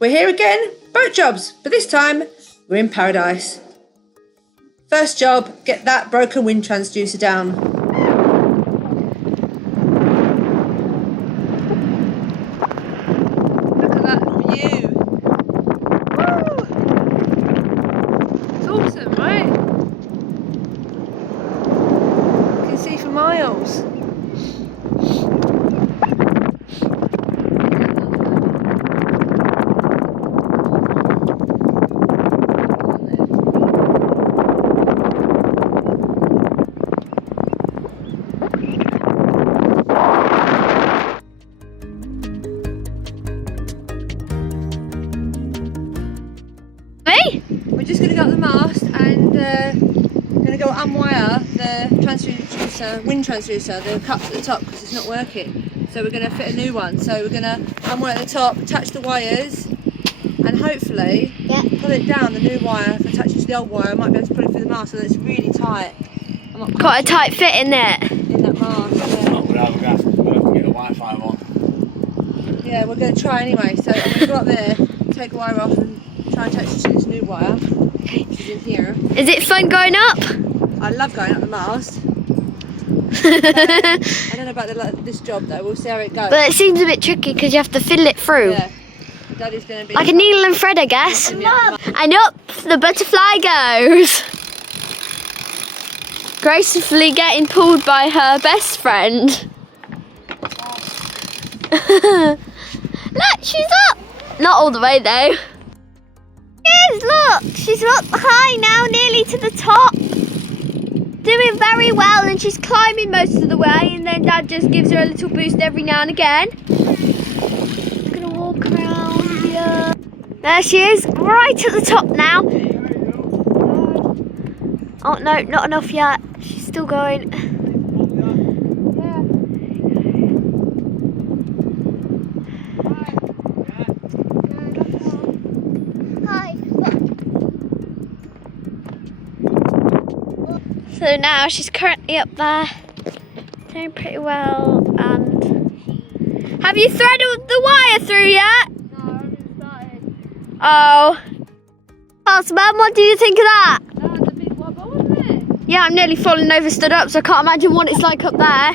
We're here again, boat jobs, but this time we're in paradise. First job, get that broken wind transducer down. Look at that view. Woo! It's awesome, right? You can see for miles. We're just going to go up the mast and going to go unwire the transducer, wind transducer, the cups at the top, because it's not working. So we're going to fit a new one. So we're going to unwire at the top, attach the wires, and hopefully pull it down, the new wire. If I attach it to the old wire, I might be able to pull it through the mast, so that it's really tight. Quite a tight fit in there. In that mast, yeah. We're going to have to get the Wi-Fi on. Yeah, we're going to try anyway. So I'm going to go up there, take a wire off, and try and attach it to this new wire, which is in here. Is it fun going up? I love going up the mast. I don't know about this job though, we'll see how it goes. But it seems a bit tricky because you have to fiddle it through. Yeah. Daddy's going to be... Like a needle and thread, I guess. And up the butterfly goes. Gracefully getting pulled by her best friend. Look, she's up. Not all the way though. Yes, look, she's up high now, nearly to the top. Doing very well, and she's climbing most of the way, and then Dad just gives her a little boost every now and again. I'm gonna walk around here. There she is, right at the top now. Oh no, not enough yet. She's still going. So now she's currently up there, doing pretty well. And have you threaded the wire through yet? No, I haven't started. Oh. Mum, what do you think of that? That was a big wobble, wasn't it? Yeah, I'm nearly falling over, stood up, so I can't imagine what it's like up there.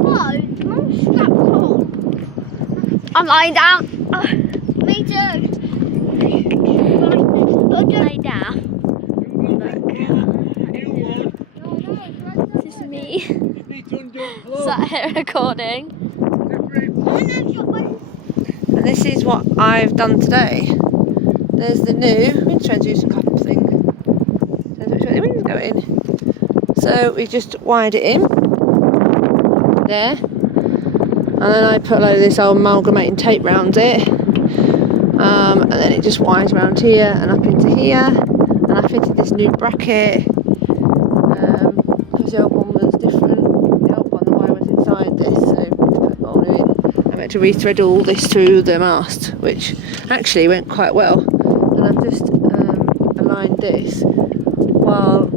Whoa, Mum's strapped on. I'm lying down. Me too. Lay down. This is me. Sat here recording. And this is what I've done today. There's the new wind transducer cup thing. There's which way the wind's going. So we just wired it in there. And then I put a load of this old amalgamating tape round it. And then it just wires around here and up into here. And I fitted this new bracket. Because the old one was different. The old one, the wire was inside this, so I put it all in. I had to rethread all this through the mast, which actually went quite well. And I've just aligned this while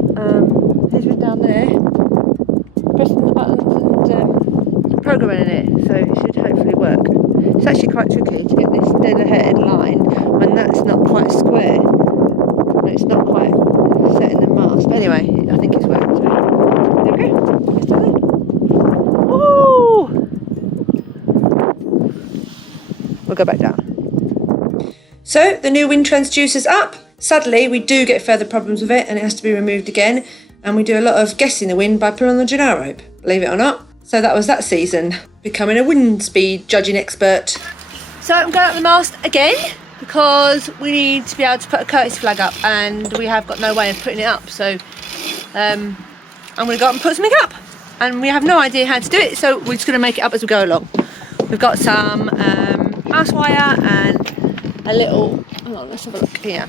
he's been down there pressing the buttons and programming it, so it should hopefully work. It's actually quite tricky to get this dead ahead line when that's not quite square. It's not quite set in the mast. But anyway, I think it's worked. So there we go. Let's do it. Woo! We'll go back down. So the new wind transducer's up. Sadly, we do get further problems with it and it has to be removed again. And we do a lot of guessing the wind by pulling on the genoa rope, believe it or not. So that was that season, becoming a wind speed judging expert. So I'm going up the mast again because we need to be able to put a courtesy flag up and we have got no way of putting it up. So I'm going to go up and put something up. And we have no idea how to do it, so we're just going to make it up as we go along. We've got some mouse wire and a little, hold on, let's have a look here.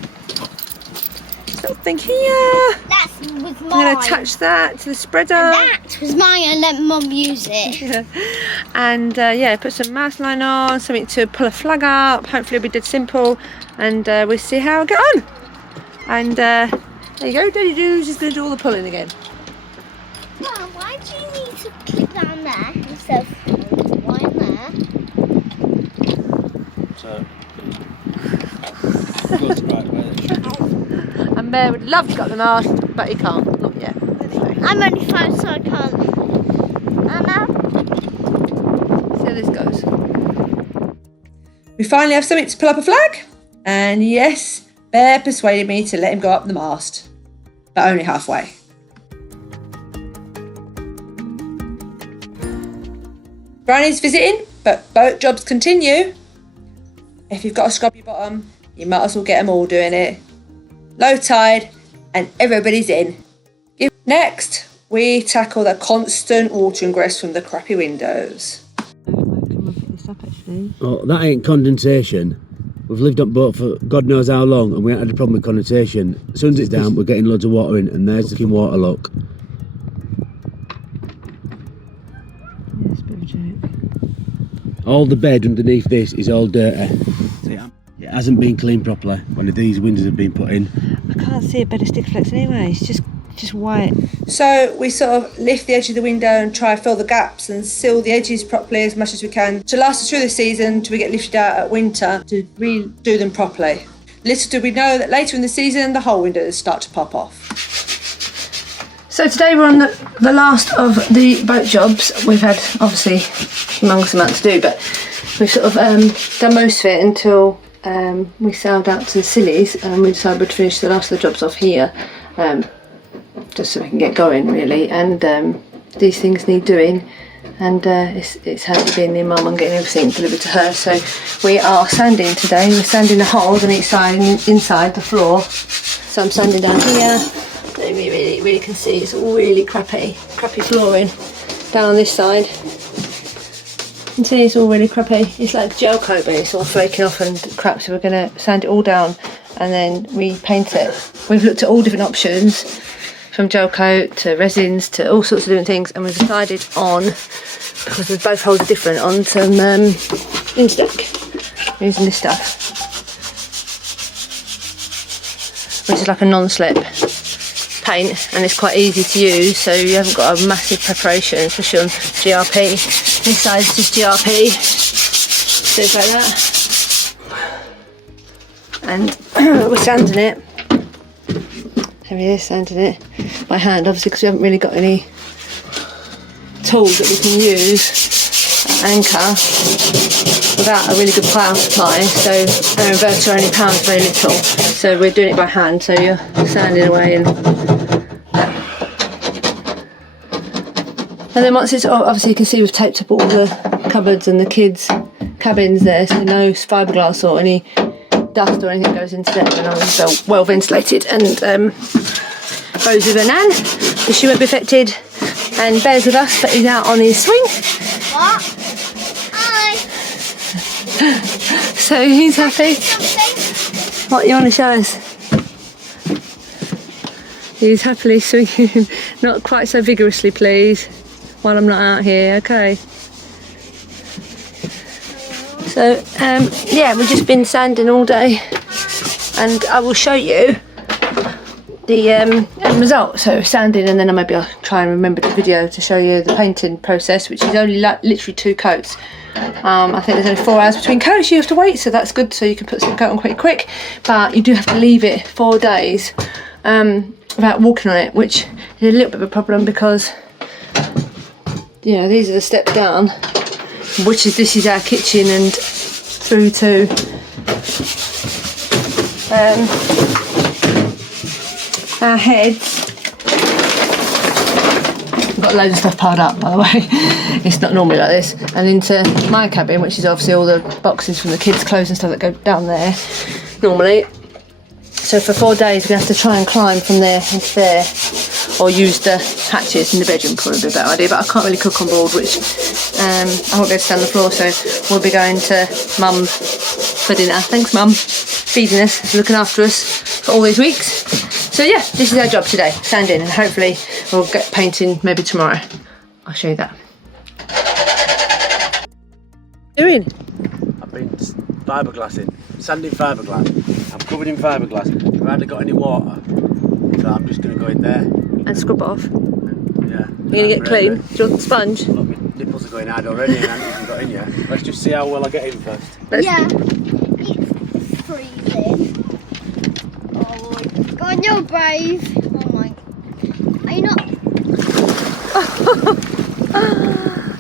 Something here. That was mine. I'm going to attach that to the spreader. And that was mine and let Mum use it. Yeah. And yeah, put some mouse line on, something to pull a flag up. Hopefully it'll be dead simple. And we'll see how we get on. And there you go, Daddy Doo's just going to do all the pulling again. Mum, why do you need to put down there instead of one there? So Bear would love to go up the mast, but he can't, not yet. Anyway, I'm only 5, so I can't. Anna? see how this goes. We finally have something to pull up a flag, and yes, Bear persuaded me to let him go up the mast, but only halfway. Granny's visiting, but boat jobs continue. If you've got a scrubby bottom, you might as well get them all doing it. Low tide, and everybody's in. Next, we tackle the constant water ingress from the crappy windows. Oh, that ain't condensation. We've lived on boat for God knows how long and we ain't had a problem with condensation. As soon as it's down, we're getting loads of water in, and there's the fucking water, look. Yeah, it's a bit of a joke. All the bed underneath this is all dirty. It hasn't been cleaned properly when these windows have been put in. I can't see a bed of stick flex anyway, it's just white. So we sort of lift the edge of the window and try to fill the gaps and seal the edges properly as much as we can to last us through the season till we get lifted out at winter to redo them properly. Little do we know that later in the season the whole windows start to pop off. So today we're on the last of the boat jobs. We've had obviously a humongous amount to do, but we've sort of done most of it until we sailed out to the Scillies, and we decided to finish the last of the jobs off here. Just so we can get going really, and these things need doing, and it's handy being near Mum and getting everything delivered to her. So we are sanding today. We're sanding the holes on each side and inside the floor. So I'm sanding down here. You really can see it's all really crappy flooring down on this side. You can see it's all really crappy. It's like gel coat, but it's all flaking off and crap. So we're going to sand it all down and then repaint it. We've looked at all different options, from gel coat to resins to all sorts of different things, and we've decided on, because both holes are different, on some Instack, using this stuff, which is like a non-slip paint, and it's quite easy to use, so you haven't got a massive preparation, especially on GRP. This side is just GRP, so it's like that, and we're sanding it. Here it is, sanding it by hand, obviously, because we haven't really got any tools that we can use at anchor without a really good power supply. So our inverter only powers very little, so we're doing it by hand. So you're sanding away, and then once it's obviously, you can see we've taped up all the cupboards and the kids' cabins there, so no fiberglass or any dust or anything goes into them, and they're well ventilated. And Rose with her nan, so she won't be affected, and Bear's with us, but he's out on his swing. What? Hi. So he's happy. What you want to show us? He's happily swinging, not quite so vigorously please, while I'm not out here, okay. So yeah, we've just been sanding all day, and I will show you the end result. So sanding, and then maybe I'll try and remember the video to show you the painting process, which is only literally 2 coats. I think there's only 4 hours between coats you have to wait, so that's good, so you can put some coat on quite quick, but you do have to leave it 4 days without walking on it, which is a little bit of a problem because, you know, these are the steps down, which is, this is our kitchen, and through to our heads. I've got loads of stuff piled up, by the way. It's not normally like this. And into my cabin, which is obviously all the boxes from the kids' clothes and stuff that go down there normally. So for 4 days we have to try and climb from there into there, or use the hatches in the bedroom, probably be a better idea, but I can't really cook on board, which I won't be able to stand on the floor, so we'll be going to Mum for dinner. Thanks Mum, feeding us, looking after us for all these weeks. So yeah, this is our job today, sanding, and hopefully we'll get painting maybe tomorrow. I'll show you that. What are you doing? I've been fiberglassing, sanding fiberglass. I'm covered in fiberglass. I've hardly got any water, so I'm just going to go in there. And scrub off. Yeah. You're going to get clean? Do you want the sponge? Look, my nipples are going hard already and I haven't even got in yet. Let's just see how well I get in first. Let's Yeah, it's freezing. Oh, Go on, you're brave. Oh my. Are you not?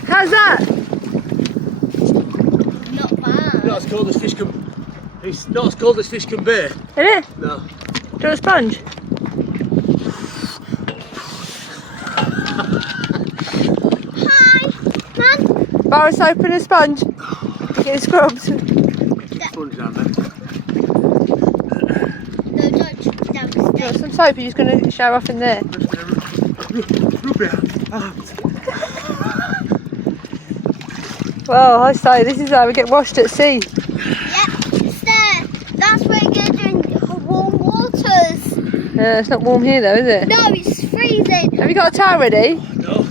How's that? Not bad. Not as cold as fish can. It's not as cold as fish can be. Is it? No. Do you want a sponge? Hi, Mum. Bar of soap and a sponge. Get the scrubs. Sponge down there. No, don't chuck it down the Got stairs. some soap, you're just going to shower off in there. Rub it out. Well, I say, this is how we get washed at sea. Yep, it's there. That's where you're going to drink warm waters. It's not warm here though, is it? No, it's freezing. Have you got a towel ready? No. Is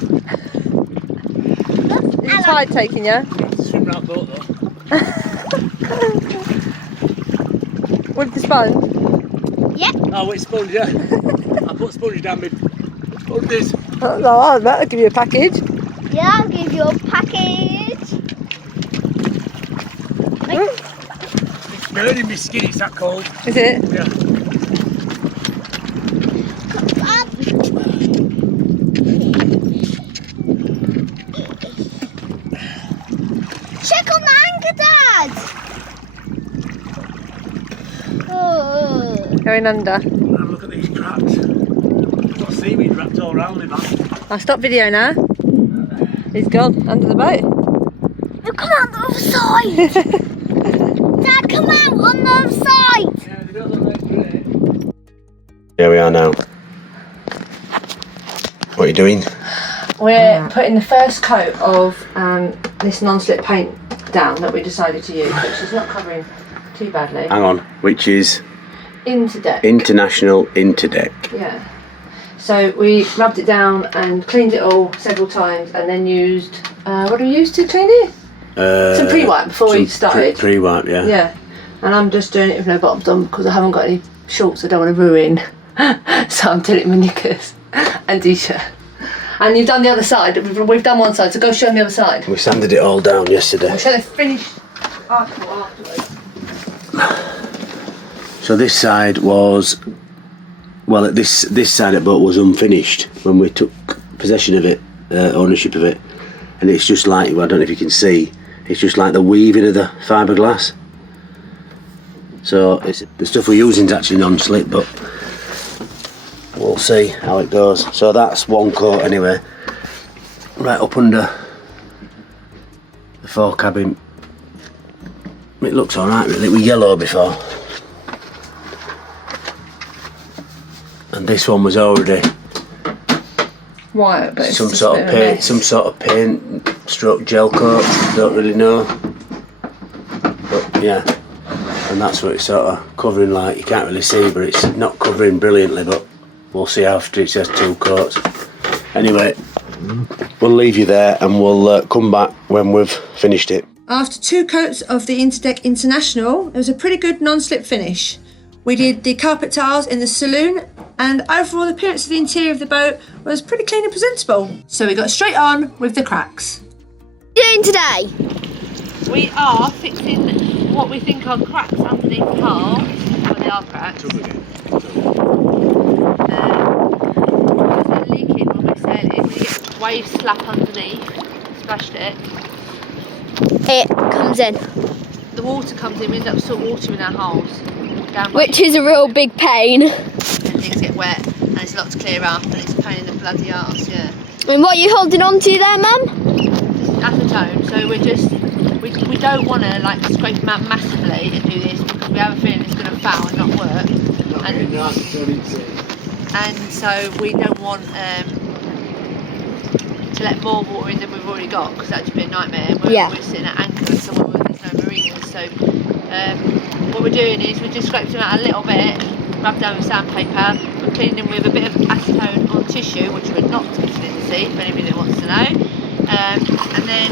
the tide taking you? Swim round boat though. With the sponge? Oh, wait, sponge, yeah. I put sponge down me. Undies. Oh, no, I'll give you a package. Yeah, I'll give you a package. It's burning me skin, it's that cold. Is it? Yeah. Check on the anchor, Dad. Oh. Going under. Have a look at these cracks. I've got seaweed wrapped all around me, man. I'll stop video now. He's gone under the boat. No, come out the other side. Dad, come out on the other side. Yeah, they don't look like great. Here we are now. What are you doing? We're putting the first coat of this non-slip paint down that we decided to use, which is not covering too badly. Hang on, which is Into deck. International Interdeck. Yeah. So we rubbed it down and cleaned it all several times, and then used what do we use to clean it? Some pre-wipe before we started. Pre-wipe, yeah. Yeah. And I'm just doing it with no bottoms on because I haven't got any shorts I don't want to ruin. So I'm doing it in my knickers and t-shirt. And you've done the other side. We've done one side, so go show them the other side. We sanded it all down yesterday. We'll show the finished article afterwards. So this side was, well, this side of the boat was unfinished when we took possession of it, ownership of it, and it's just like, well, I don't know if you can see, it's just like the weaving of the fiberglass. So it's, the stuff we're using is actually non-slip, but we'll see how it goes. So that's one coat anyway, right up under the fore cabin. It looks alright really, it was yellow before. And this one was already White, but it's some just sort a of bit paint, mess. some sort of paint stroke gel coat, don't really know. But yeah, and that's what it's sort of covering, like you can't really see, but it's not covering brilliantly, but we'll see after it says 2 coats. Anyway, we'll leave you there and we'll come back when we've finished it. After 2 coats of the Interdeck International, it was a pretty good non-slip finish. We did the carpet tiles in the saloon, and overall the appearance of the interior of the boat was pretty clean and presentable. So we got straight on with the cracks. What are you doing today? We are fixing what we think are cracks underneath the hull. Well, they are cracks. They're leaking when we're sailing. We get waves slap underneath, splashed it. It comes in, The water comes in, we end up sort of water in our holes. Down by which is a real big pain. and things get wet, and it's a lot to clear up, and it's a pain in the bloody arse, yeah. And what are you holding on to there, Mum? Acetone, so we don't want to like scrape them out massively and do this because we have a feeling it's going to foul and not work. And so we don't want to let more water in than we've already got, because that'd just be a nightmare. And we're sitting at anchor somewhere where there's no marinas, so what we're doing is we're just scraping them out a little bit, rubbed down with sandpaper, we're cleaning them with a bit of acetone on tissue, which we're not putting in the sea, if anybody wants to know. And then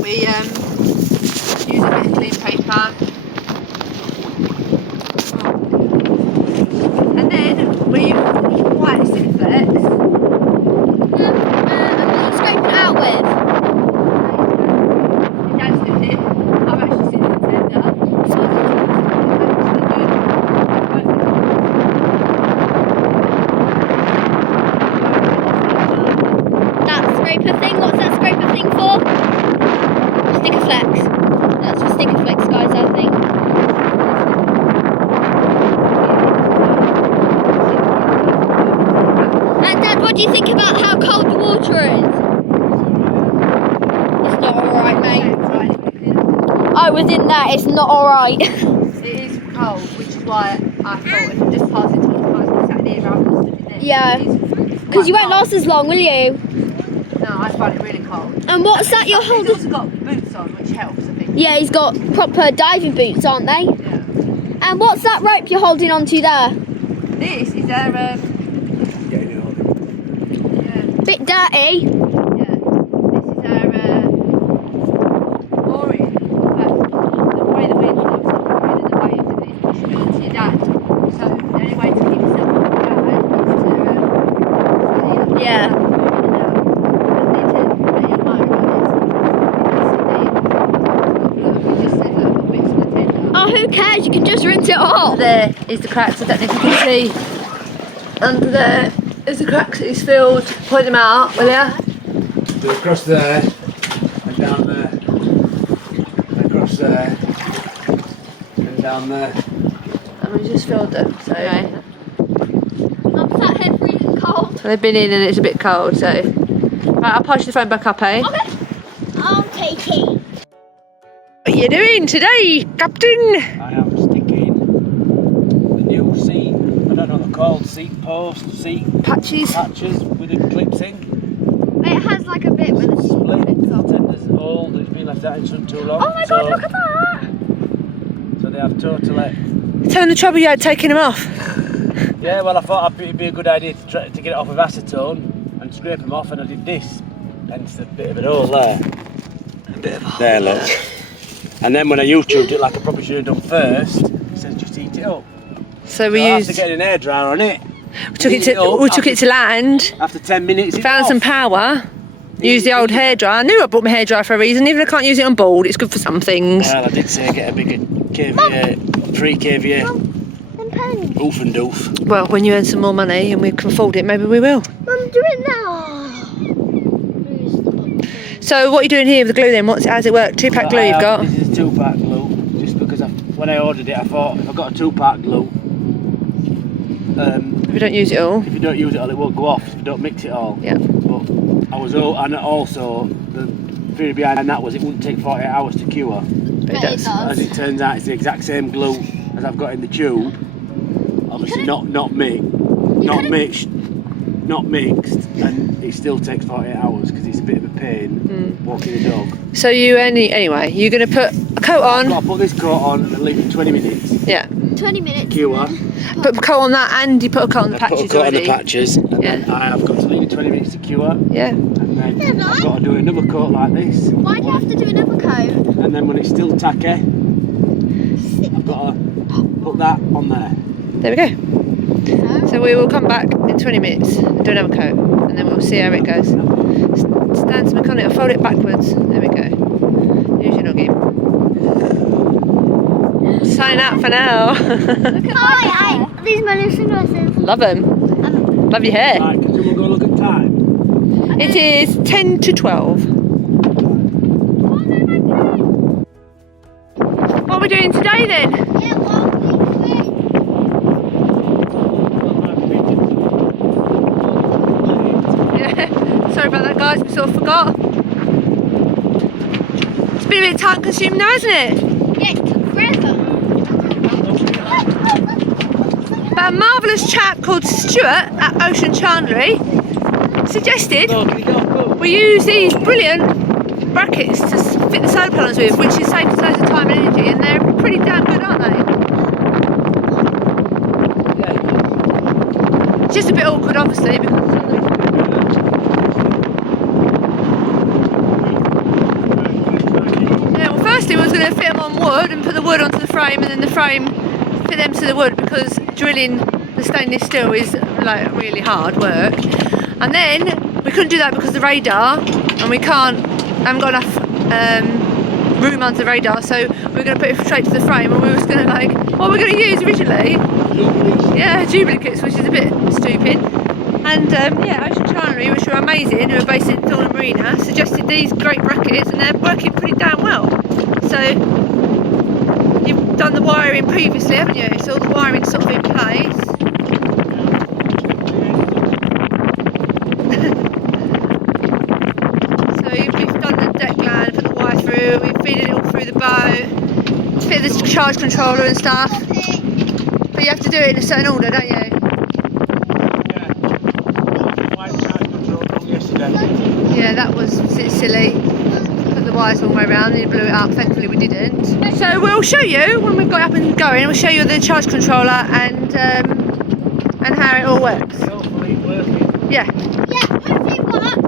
we use a bit of clean paper, and then we use white Simflex. Scrape it out with. My dad's doing it. I'm actually sitting on the tender. flex. That's for sticker flex, guys, I think. And Dad, what do you think about how cold the water is? It's not alright, mate. I was in that, it's not alright. It is cold, which is why I thought if I'm just passing to the guys who sat near rather than stood in there. Yeah. Because you won't last as long, will you? No, I find it really cold. And what's that you're He's holding? also got boots on, which helps, I think. Yeah, he's got proper diving boots, aren't they? Yeah. And what's that rope you're holding onto there? This is their, yeah, Bit dirty. yeah. This is our, mooring. But the way the wind blows, the way the waves and it's pushing it onto your dad. So the only way to keep yourself off the dad is to, Yeah. Oh, who cares? You can just rinse it off. There is the cracks. I don't know if you can see. Under there is the cracks that he's filled. Point them out, will ya? Go across there and down there. And across there and down there. And we just filled them. So I'm sat here freezing cold. they've been in and it's a bit cold. So right, I'll pass the phone back up, eh? Okay. I'll take it. What are you doing today, Captain? I am sticking the new seat, I don't know what they're called, seat posts, seat Patches. patches with the clips in. It has like a bit with a Split. split on. Tenders old, it's been left out in sun too long. Oh my god, look at that! So they have totally. Tell them the trouble you had taking them off. Yeah, well I thought it'd be a good idea to try to get it off with acetone and scrape them off, and I did this. Hence a bit of an hole there. A bit of a hole. There, look. And then when I YouTubed it like I probably should have done first, it says just heat it up. So we So I used. have to get an air dryer on it. We took heat it up. we took it to land. After 10 minutes, it's Found off. some power. Used the old hairdryer. I knew I bought my hairdryer for a reason. Even if I can't use it on board, it's good for some things. Well, I did say get a bigger KVA, 3 KVA, oof and doof. Well, when you earn some more money and we can afford it, maybe we will. I'm doing that. So what are you doing here with the glue then? How's it work? 2-pack glue you've got? This is a 2-pack glue, just because when I ordered it, I thought if I got a 2-pack glue, If we don't use it all. if you don't use it all, it won't go off. If you don't mix it all. Yeah. But and also the theory behind that was it wouldn't take 48 hours to cure. But it does. As it turns out, it's the exact same glue as I've got in the tube. Obviously not mixed, and it still takes 48 hours because it's a bit of a pain walking a dog. So anyway, you're going to put a coat I've on. got to put this coat on and leave it 20 minutes. Yeah. 20 minutes. Cure. Put a coat on that and you put a coat on the I put a patches coat on already. the patches, and then I have got to leave it 20 minutes to cure. Yeah. And then I've got to do another coat like this. Why do you have to do another coat? And then when it's still tacky, I've got to put that on there. There we go. So we will come back in 20 minutes and do another coat and then we'll see how it goes. Stand some on it, I'll fold it backwards. There we go. Use your noggin. Sign out for now. Hi, these are my new sunglasses. Love them. Love your hair. Right, can someone go look at time? It is 10 to 12. What are we doing today then? Yeah, well, Yeah. Sorry about that guys, we sort of forgot. It's been a bit time consuming now, isn't it? yeah, it took forever. But a marvellous chap called Stuart at Oceansailing suggested we use these brilliant brackets to fit the solar panels with, which is saves loads of time and energy, and they're pretty damn good, aren't they? It's just a bit awkward, obviously, because yeah, well, firstly we was going to fit them on wood and put the wood onto the frame, and then the frame fit them to the wood, because drilling the stainless steel is like really hard work. And then we couldn't do that because of the radar, and we haven't got enough room under the radar, so we were going to put it straight to the frame, and we was going to what we're going to use originally, yeah, duplicates, which is a bit stupid. And yeah, Oceansailing, which are amazing, who are based in Thorn Marina, suggested these great brackets, and they're working pretty damn well. So you've done the wiring previously, haven't you? So all the wiring's sort of in place. So we've done the deck land, put the wire through, we've feeded it all through the boat, fit the charge controller and stuff. But you have to do it in a certain order, don't you? Yeah, that was silly. Put the wires all the way around and it blew it up. Thankfully we didn't. So we'll show you when we've got it up and going. We'll show you the charge controller and how it all works. Yeah. Yeah, hopefully what?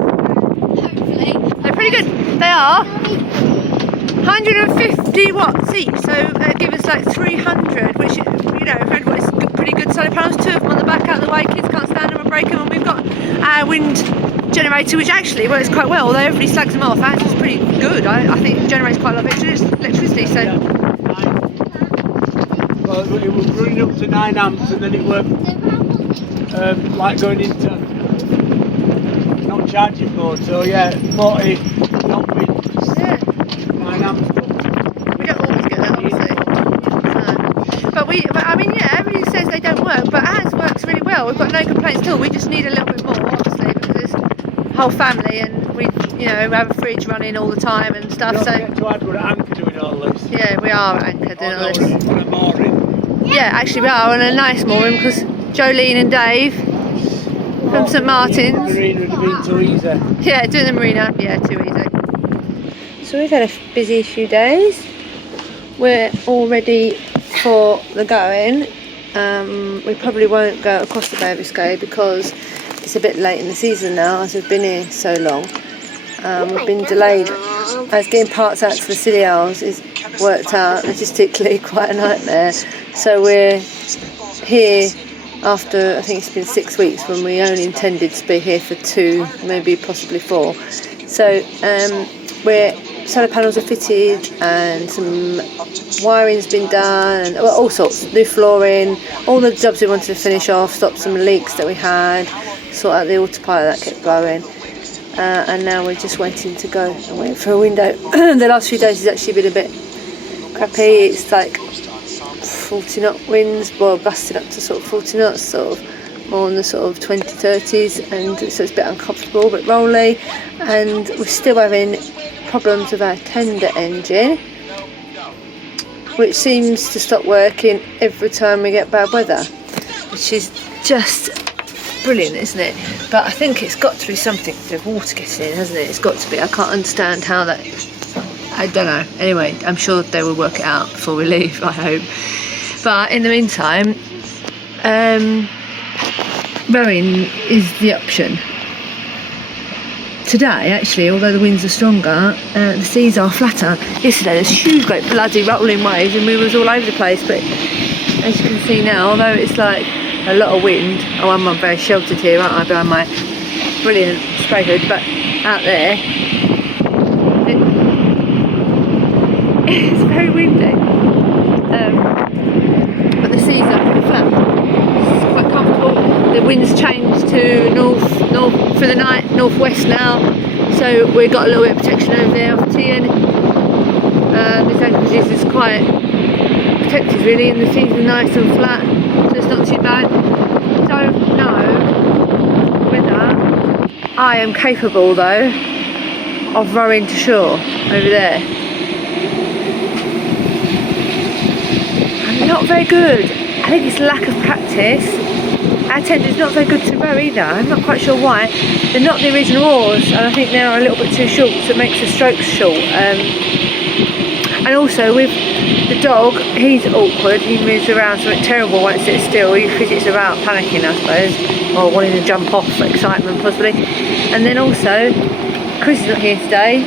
Hopefully. They're pretty good. They are 150 watts each, so they give us like 300, which, you know, is pretty good solar panels. 2 of them on the back out of the way. Kids can't stand them and break them. And we've got our wind generator, which actually works quite well, although everybody slags them off. Ours is pretty good. I think it generates quite a lot of electricity. So. Well, it was running up to 9 amps and then it was like going into not charging mode. So yeah, 40 not winds. Yeah. 9 amps. We don't always get that, obviously. No. But I mean, yeah, everybody says they don't work, but ours works really well. We've got no complaints at all. We just need a little bit more, obviously, because it's whole family and we, you know, have a fridge running all the time and stuff. Don't so forget to add we're at anchor doing all this. yeah, we are at anchor doing all this. On a mooring. Yeah, actually we are on a nice mooring because Jolene and Dave from St Martin's. Marina would have been too easy. Yeah, doing the marina, yeah, too easy. So we've had a busy few days. We're all ready for the going. We probably won't go across the Bay of Biscay because it's a bit late in the season now, as we've been here so long. We've been delayed as getting parts out to the scillyisles is worked out logistically quite a nightmare. So we're here after, I think it's been 6 weeks, when we only intended to be here for 2, maybe possibly 4. So solar panels are fitted and some wiring's been done and all sorts, new flooring, all the jobs we wanted to finish off, stop some leaks that we had, sort out the autopilot that kept blowing, and now we're just waiting to go and wait for a window. The last few days has actually been a bit crappy. It's like 40 knot winds, well, gusting up to sort of 40 knots, sort of more in the sort of 20-30s, and so it's a bit uncomfortable, a bit rolly, and we're still having problems with our tender engine, which seems to stop working every time we get bad weather, which is just brilliant, isn't it? But I think it's got to be something to water getting in, hasn't it? It's got to be. I can't understand how that, I don't know. Anyway, I'm sure they will work it out before we leave, I hope. But in the meantime, rowing is the option. Today, actually, although the winds are stronger, the seas are flatter. Yesterday, there's huge, great bloody rolling waves, and we was all over the place. But as you can see now, although it's like a lot of wind, I'm very sheltered here, aren't I, behind my brilliant spray hood. But out there, it's very windy. But the seas are pretty flat. It's quite comfortable. The wind's changed to north for the night, northwest now, so we've got a little bit of protection over there off Tian. This anchorage is quite protected really, and the seas are nice and flat, so it's not too bad. Don't know whether I am capable though of rowing to shore over there. I'm not very good. I think it's lack of practice. Our tender's not very good to row either. I'm not quite sure why. They're not the original oars, and I think they're a little bit too short, so it makes the strokes short. And also with the dog, he's awkward. He moves around something terrible, won't sit still. He fidgets about, panicking, I suppose, or wanting to jump off for excitement possibly. And then also, Chris is not here today.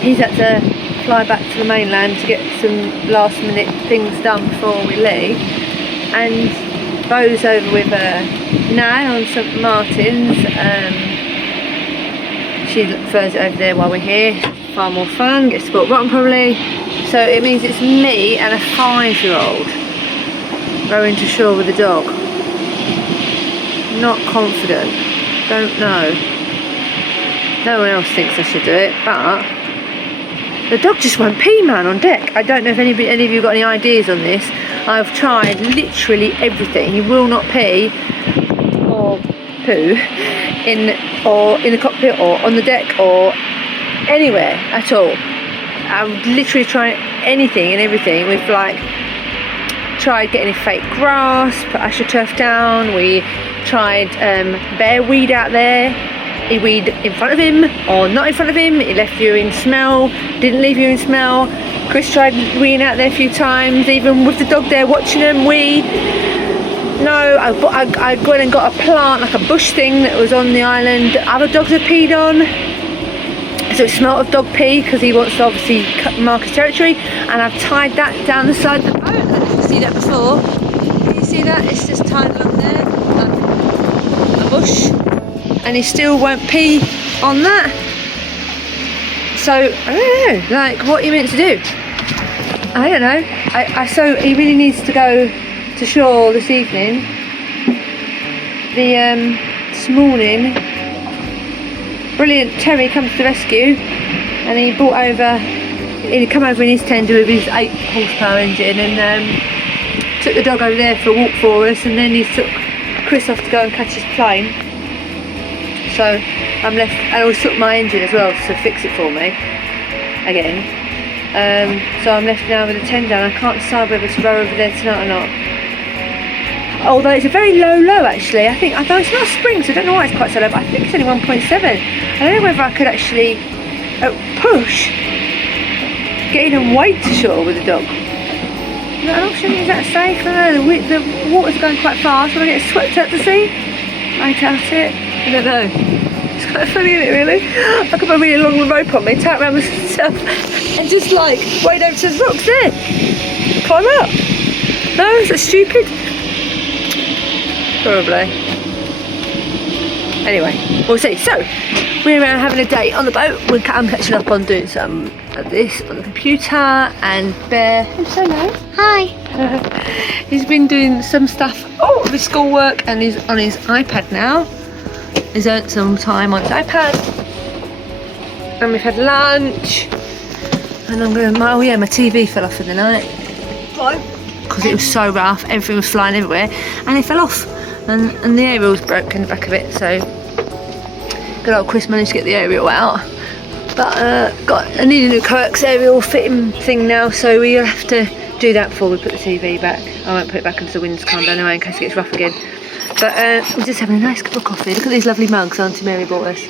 He's had to fly back to the mainland to get some last minute things done before we leave. And Bo's over with her now on St Martin's. She prefers it over there while we're here. Far more fun, get sport rotten probably. So it means it's me and a 5-year-old rowing to shore with a dog. Not confident, don't know. No one else thinks I should do it, but The dog just won't pee, man, on deck. I don't know if any of you got any ideas on this. I've tried literally everything. He will not pee or poo in the cockpit or on the deck or anywhere at all. I've literally tried anything and everything. We've like tried getting fake grass, put astroturf down. We tried bear weed out there. He weed in front of him or not in front of him. He left urine smell, didn't leave urine smell. Chris tried weeing out there a few times, even with the dog there watching him wee. No, I went and got a plant, like a bush thing that was on the island that other dogs had peed on. So it smelled of dog pee because he wants to obviously mark his territory. And I've tied that down the side of the boat. I don't know if you see that before. Can you see that? It's just tied along there, like a bush. And he still won't pee on that. So I don't know, like what are you meant to do? I don't know. So he really needs to go to shore this evening. This morning, brilliant Terry comes to the rescue, and he come over in his tender with his 8 horsepower engine, and took the dog over there for a walk for us, and then he took Chris off to go and catch his plane. So I'm left, and I took my engine as well to fix it for me again. So I'm left now with a tender, and I can't decide whether to row over there tonight or not. Although it's a very low actually. I thought it's not a spring, so I don't know why it's quite so low, but I think it's only 1.7. I don't know whether I could actually push, get in and wade to shore with the dog. I'm not sure is that safe. I don't know, the water's going quite fast. Will I get swept out to sea? I doubt it. I don't know. It's quite funny, isn't it, really? I could put a really long rope on me, tie it around myself, and just like wade over to the rocks there. Climb up. No, is that stupid? Probably. Anyway, we'll see. So, we're having a day on the boat. I'm catching up on doing some of this on the computer, and Bear, hello. Hi. He's been doing some stuff with his schoolwork, and he's on his iPad now. He's earned some time on his iPad, and we've had lunch, and I'm going, my TV fell off in the night because it was so rough, everything was flying everywhere, and it fell off, and the aerial was broke in the back of it. So good old Chris managed to get the aerial out, but I need a new coax aerial fitting thing now, so we'll have to do that before we put the TV back. I won't put it back until the wind's calmed down anyway, in case it gets rough again. But we're just having a nice cup of coffee. Look at these lovely mugs Auntie Mary bought us.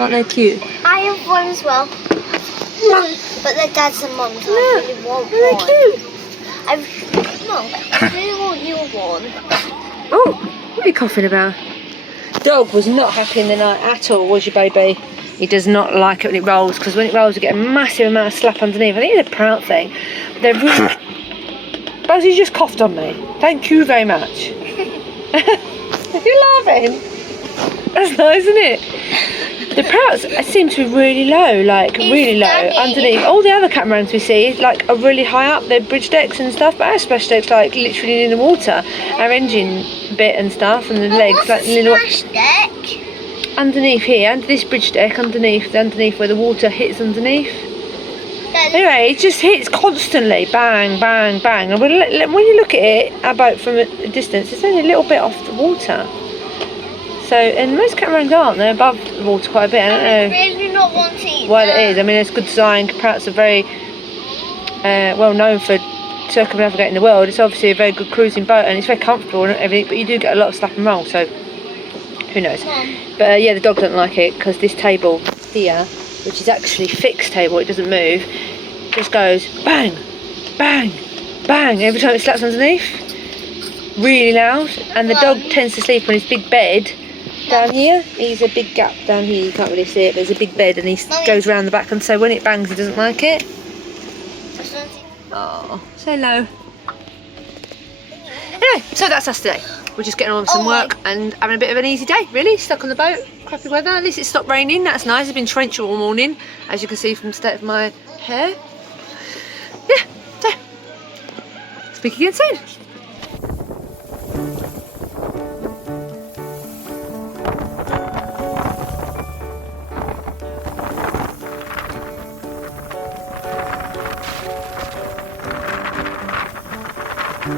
Aren't they cute? I have one as well. But they're dad's and mum's. I really want one. They're cute. Mum, I really want you one. Oh, what are you coughing about? Dog was not happy in the night at all, was your baby? He does not like it when it rolls, because when it rolls you get a massive amount of slap underneath. I think it's a prout thing. But they're really... Buzzy just coughed on me. Thank you very much. You're laughing. That's nice, isn't it? The prouts seem to be really low, like really low underneath. All the other catamarans we see like are really high up. They're bridge decks and stuff, but our splash deck's like literally in the water. Our engine bit and stuff, and the legs like little splash deck. Underneath here, under this bridge deck, underneath where the water hits underneath. Anyway, it just hits constantly, bang, bang, bang. And when you look at it, our boat from a distance, it's only a little bit off the water. So, and most catamarans aren't, they're above the water quite a bit. I don't know really not want to eat why that is. I mean, it's good design. Prouts are very well known for circumnavigating the world. It's obviously a very good cruising boat, and it's very comfortable and everything, but you do get a lot of slap and roll, so who knows. But yeah, the dog doesn't like it, because this table here, which is actually fixed table, it doesn't move, just goes bang, bang, bang every time it slaps underneath, really loud. And the dog tends to sleep on his big bed down here. He's a big gap down here, you can't really see it, but there's a big bed, and he goes round the back, and so when it bangs he doesn't like it. Oh, say hello. Anyway, so that's us today. We're just getting on with some work and having a bit of an easy day, really. Stuck on the boat, crappy weather. At least it stopped raining, that's nice. It's been torrential all morning, as you can see from the state of my hair. Yeah, so, speak again soon. Yeah,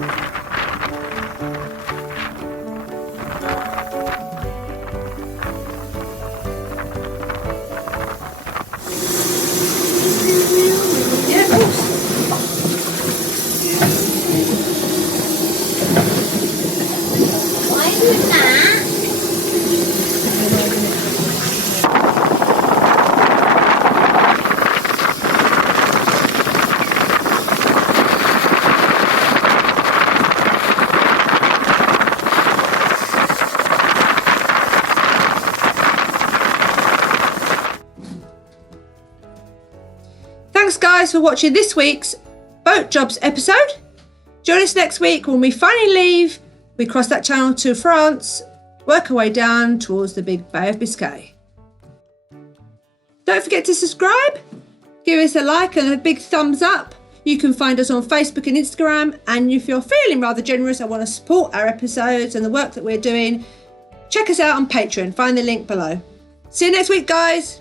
of course. Why are you doing that? Thanks guys for watching this week's Boat Jobs episode. Join us next week when we finally leave. We cross that channel to France, work our way down towards the big Bay of Biscay. Don't forget to subscribe, give us a like and a big thumbs up. You can find us on Facebook and Instagram, and if you're feeling rather generous and want to support our episodes and the work that we're doing, check us out on Patreon. Find the link below. See you next week, guys.